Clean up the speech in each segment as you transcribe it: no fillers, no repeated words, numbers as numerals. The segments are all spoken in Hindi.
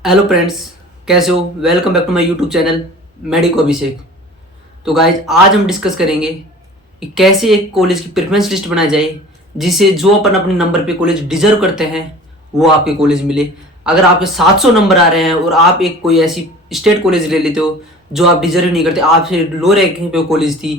हेलो फ्रेंड्स, कैसे हो? Welcome back to my YouTube channel medico Abhishek. तो गाइज आज हम डिस्कस करेंगे कि कैसे एक कॉलेज की प्रेफरेंस लिस्ट बनाई जाए जिसे जो अपन अपने नंबर पे कॉलेज डिजर्व करते हैं वो आपके कॉलेज मिले। अगर आपके 700 नंबर आ रहे हैं और आप एक कोई ऐसी स्टेट कॉलेज ले लेते हो जो आप डिजर्व नहीं करते, आपसे लो रैंकिंग पे कॉलेज थी,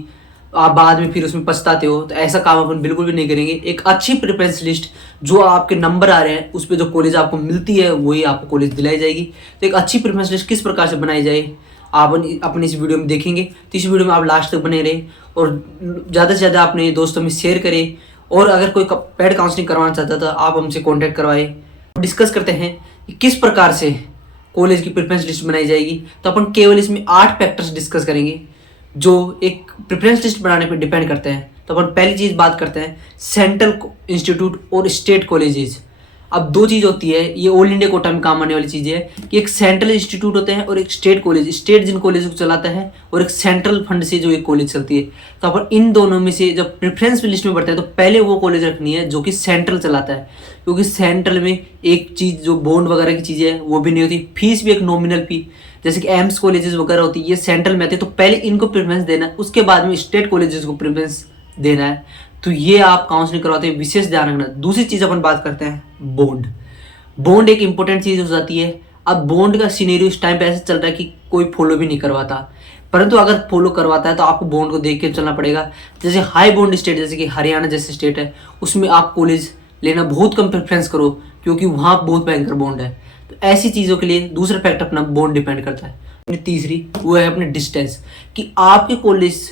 आप बाद में फिर उसमें पछताते हो, तो ऐसा काम अपन बिल्कुल भी नहीं करेंगे। एक अच्छी प्रेफरेंस लिस्ट जो आपके नंबर आ रहे हैं उस पर जो कॉलेज आपको मिलती है वही आपको कॉलेज दिलाई जाएगी। तो एक अच्छी प्रेफरेंस लिस्ट किस प्रकार से बनाई जाए आप अपने इस वीडियो में देखेंगे। तो इस वीडियो में आप लास्ट तक बने रहे और ज़्यादा से ज़्यादा अपने दोस्तों में शेयर करें। और अगर कोई पेड काउंसलिंग करवाना चाहता था आप हमसे कॉन्टैक्ट करवाए। डिस्कस करते हैं कि किस प्रकार से कॉलेज की प्रेफरेंस लिस्ट बनाई जाएगी। तो अपन केवल इसमें 8 फैक्टर्स डिस्कस करेंगे जो एक प्रेफरेंस लिस्ट बनाने पर डिपेंड करते हैं। तो अपन पहली चीज़ बात करते हैं सेंट्रल इंस्टीट्यूट और स्टेट कॉलेजेस। अब दो चीज़ होती है, ये ऑल इंडिया कोटा में काम आने वाली चीज़ है कि एक सेंट्रल इंस्टीट्यूट होते हैं और एक स्टेट कॉलेज। स्टेट जिन कॉलेज को चलाता है और एक सेंट्रल फंड से जो एक कॉलेज चलती है। तो अपन इन दोनों में से जब प्रेफरेंस लिस्ट में बढ़ते हैं तो पहले वो कॉलेज रखनी है जो कि सेंट्रल चलाता है, क्योंकि सेंट्रल में एक चीज़ जो बॉन्ड वगैरह की चीज़ें है वो भी नहीं होती, फीस भी एक नॉमिनल फी जैसे कि एम्स कॉलेजेस वगैरह होती है ये सेंट्रल में आती है। तो पहले इनको प्रेफरेंस देना है, उसके बाद में स्टेट कॉलेजेस को प्रेफरेंस देना है। तो ये आप काउंसलिंग करवाते हैं विशेष ध्यान रखना। दूसरी चीज़ अपन बात करते हैं बॉन्ड। बॉन्ड एक इंपॉर्टेंट चीज़ हो जाती है। अब बॉन्ड का सिनेरियो इस टाइम पे ऐसे चल रहा है कि कोई फॉलो भी नहीं करवाता, परंतु अगर फॉलो करवाता है तो आपको बॉन्ड को देख के चलना पड़ेगा। जैसे हाई बॉन्ड स्टेट जैसे कि हरियाणा जैसे स्टेट है उसमें आप कॉलेज लेना बहुत कम प्रेफरेंस करो क्योंकि वहाँ बहुत भयंकर बॉन्ड है। तो ऐसी चीज़ों के लिए दूसरा फैक्टर अपना बॉन्ड डिपेंड करता है। तीसरी वो है अपने डिस्टेंस, कि आपके कॉलेज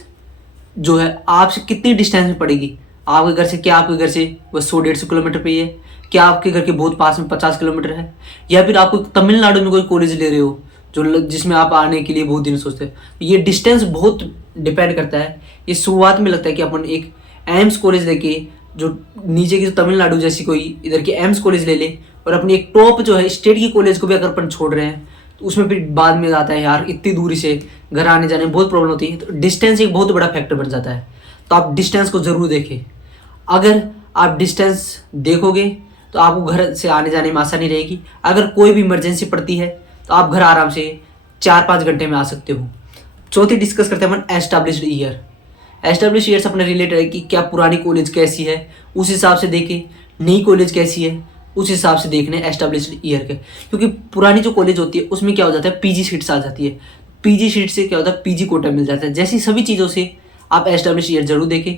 जो है आपसे कितनी डिस्टेंस में पड़ेगी। आपके घर से क्या आपके घर से बस 100-150 किलोमीटर पे ही है, क्या आपके घर के बहुत पास में 50 किलोमीटर है, या फिर आपको तमिलनाडु में कोई कॉलेज ले रहे हो जो जिसमें आप आने के लिए बहुत दिन सोचते हैं। ये डिस्टेंस बहुत डिपेंड करता है। ये शुरुआत में लगता है कि अपन एक एम्स कॉलेज लेके जो नीचे की जो तमिलनाडु जैसी कोई इधर की एम्स कॉलेज ले ले और अपनी एक टॉप जो है स्टेट की कॉलेज को भी अगर अपन छोड़ रहे हैं तो उसमें फिर बाद में आता है यार इतनी दूरी से घर आने जाने में बहुत प्रॉब्लम होती है। तो डिस्टेंस एक बहुत बड़ा फैक्टर बन जाता है। तो आप डिस्टेंस को ज़रूर देखें। अगर आप डिस्टेंस देखोगे तो आपको घर से आने जाने में आसानी रहेगी। अगर कोई भी इमरजेंसी पड़ती है तो आप घर आराम से 4-5 घंटे में आ सकते हो। चौथी डिस्कस करते हैं अपन एस्टैब्लिश्ड ईयर। एस्टैब्लिश ईयर से अपने रिलेटेड है कि क्या पुरानी कॉलेज कैसी है उस हिसाब से देखें, नई कॉलेज कैसी है उस हिसाब से देखने एस्टैब्लिश्ड ईयर के। क्योंकि पुरानी जो कॉलेज होती है उसमें क्या हो जाता है पीजी सीट्स आ जाती है। पीजी सीट से क्या होता है पीजी कोटा मिल जाता है। जैसी सभी चीज़ों से आप एस्टैब्लिश ईयर जरूर देखें।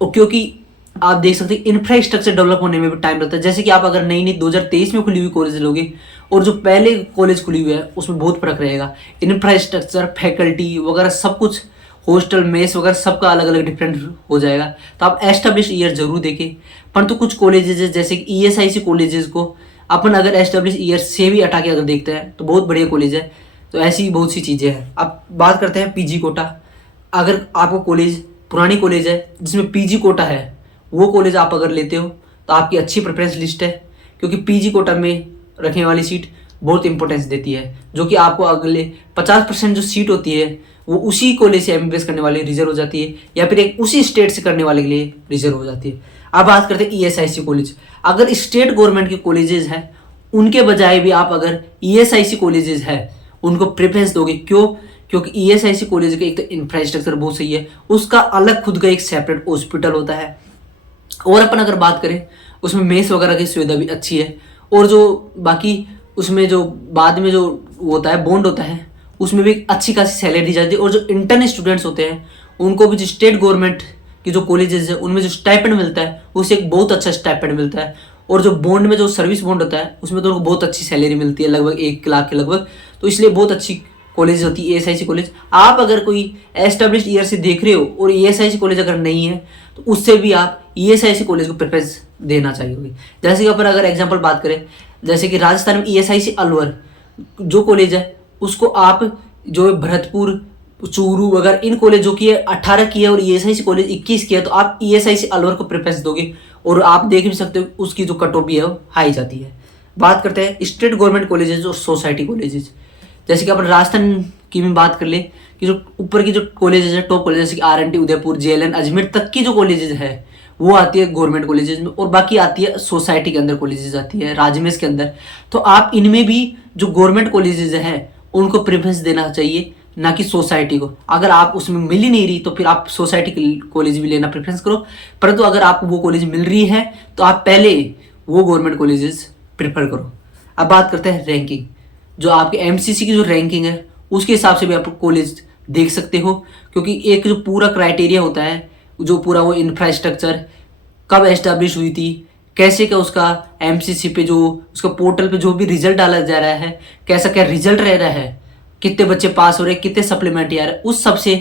और क्योंकि आप देख सकते हैं इंफ्रास्ट्रक्चर डेवलप होने में भी टाइम लगता है। जैसे कि आप अगर नई नई 2023 में खुली हुई कॉलेज लोगे और जो पहले कॉलेज खुली हुई है उसमें बहुत फर्क रहेगा। इंफ्रास्ट्रक्चर, फैकल्टी वगैरह सब कुछ, हॉस्टल, मेस वगैरह सबका अलग अलग डिफरेंट हो जाएगा। तो आप एस्टैब्लिश ईयर जरूर देखें। परंतु कुछ कॉलेजेस जैसे कि ईएसआईसी कॉलेजेस को अपन अगर एस्टैब्लिश ईयर से भी हटा के अगर देखते हैं तो बहुत बढ़िया कॉलेज है। तो ऐसी बहुत सी चीज़ें हैं। अब बात करते हैं पीजी कोटा। अगर आपको कॉलेज पुरानी कॉलेज है जिसमें पीजी कोटा है वो कॉलेज आप अगर लेते हो तो आपकी अच्छी प्रेफरेंस लिस्ट है, क्योंकि पीजी कोटा में रखने वाली सीट बहुत इंपॉर्टेंस देती है। जो कि आपको अगले 50% जो सीट होती है वो उसी कॉलेज से एमबीबीएस करने वाले रिजर्व हो जाती है या फिर एक उसी स्टेट से करने वाले के लिए रिजर्व हो जाती है। अब बात करते हैं ईएसआईसी कॉलेज। अगर स्टेट गवर्नमेंट के कॉलेजेस हैं उनके बजाय भी आप अगर ईएसआईसी कॉलेजेस है उनको प्रेफरेंस दोगे। क्यों? क्योंकि ईएसआईसी कॉलेज का एक तो इंफ्रास्ट्रक्चर बहुत सही है, उसका अलग खुद का एक सेपरेट हॉस्पिटल होता है। और अपन अगर बात करें उसमें मेस वगैरह की सुविधा भी अच्छी है। और जो बाकी उसमें जो बाद में जो होता है बॉन्ड होता है उसमें भी अच्छी खासी सैलरी जाती है। और जो इंटर्न स्टूडेंट्स होते हैं उनको भी जो स्टेट गवर्नमेंट की जो कॉलेजेस है उनमें जो स्टाइपेंड मिलता है उससे एक बहुत अच्छा स्टाइपेंड मिलता है। और जो बॉन्ड में जो सर्विस बॉन्ड होता है उसमें तो उनको बहुत अच्छी सैलरी मिलती है, लगभग 1 लाख के लगभग। तो इसलिए बहुत अच्छी कॉलेज होती है ईएसआईसी कॉलेज। आप अगर कोई एस्टैब्लिश्ड ईयर से देख रहे हो और ईएसआईसी कॉलेज अगर नहीं है तो उससे भी आप ईएसआईसी कॉलेज को प्रेफरेंस देना चाहिए। जैसे कि अपन अगर एग्जांपल बात करें, जैसे कि राजस्थान में ईएसआईसी अलवर जो कॉलेज है उसको आप जो भरतपुर, चूरू वगैरह इन कॉलेजों की 18 की है और ईएसआईसी कॉलेज 21 की है तो आप ईएसआईसी अलवर को प्रेफरेंस दोगे। और आप देख भी सकते हो उसकी जो कट ऑफ भी है वो हाई जाती है। बात करते हैं स्टेट गवर्नमेंट कॉलेजेस और सोसाइटी कॉलेजेस। जैसे कि अपन राजस्थान की भी बात कर ले कि जो ऊपर की जो कॉलेजेस है टॉप कॉलेज जैसे कि आरएनटी, उदयपुर, जेएलएन, अजमेर तक की जो कॉलेजेस है वो आती है गवर्नमेंट कॉलेजेस में, और बाकी आती है सोसाइटी के अंदर कॉलेजेस आती है, राजमेश के अंदर। तो आप इनमें भी जो गवर्नमेंट कॉलेजेस हैं उनको प्रेफरेंस देना चाहिए, ना कि सोसाइटी को। अगर आप उसमें मिल ही नहीं रही तो फिर आप सोसाइटी के कॉलेज भी लेना प्रेफरेंस करो, परंतु अगर आपको वो कॉलेज मिल रही है तो आप पहले वो गवर्नमेंट कॉलेजेस प्रेफर करो। अब बात करते हैं रैंकिंग। जो आपके एमसीसी की जो रैंकिंग है उसके हिसाब से भी आप कॉलेज देख सकते हो, क्योंकि एक जो पूरा क्राइटेरिया होता है, जो पूरा वो इंफ्रास्ट्रक्चर कब एस्टेब्लिश हुई थी, कैसे क्या उसका एमसीसी पे जो उसका पोर्टल पे जो भी रिजल्ट डाला जा रहा है, कैसा क्या रिजल्ट रह रहा है, कितने बच्चे पास हो रहे हैं, कितने सप्लीमेंट आ रहे हैं, उस सब से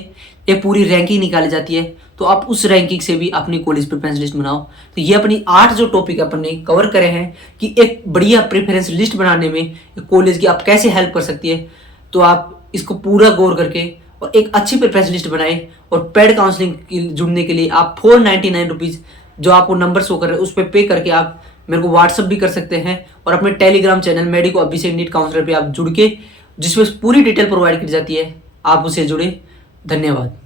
एक पूरी रैंकिंग निकाली जाती है। तो आप उस रैंकिंग से भी अपनी कॉलेज प्रेफरेंस लिस्ट बनाओ। तो ये अपनी 8 जो टॉपिक अपन ने कवर करे हैं कि एक बढ़िया प्रेफरेंस लिस्ट बनाने में कॉलेज की आप कैसे हेल्प कर सकती है। तो आप इसको पूरा गौर करके और एक अच्छी प्रेफरेंस लिस्ट बनाए, और पेड काउंसलिंग जुड़ने के लिए आप 499 रुपीज़ जो आपको नंबर शो कर रहे हैं उस पर पे करके आप मेरे को व्हाट्सअप भी कर सकते हैं, और अपने टेलीग्राम चैनल मेडिको अभिषेक नीट काउंसलर पे आप जुड़ के, जिसमें पूरी डिटेल प्रोवाइड की जाती है, आप उसे जुड़े। धन्यवाद।